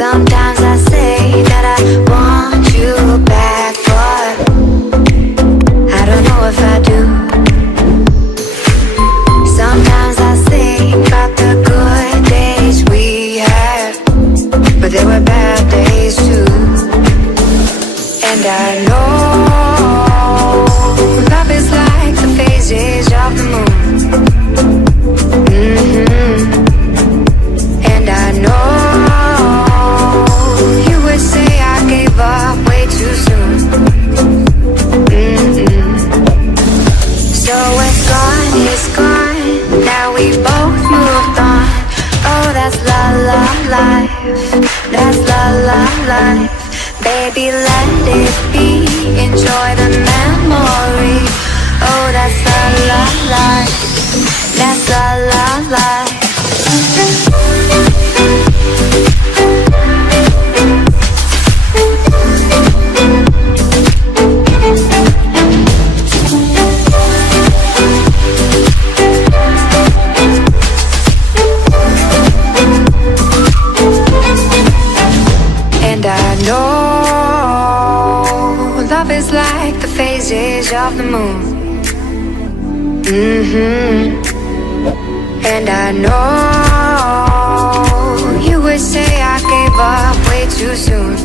Sometimes I say that I want you back, but I don't know if I do. Sometimes I think about the good days we had, but there were bad days too. And I know love is like the phases of the moon. And I know you would say I gave up way too soon. So it's gone, now we both moved on. Oh, that's la la life, that's la la life. Baby, let it be, enjoy the memory. Oh, that's la la life, that's la la life. And I know love is like the phases of the moon. And I know you would say I gave up way too soon.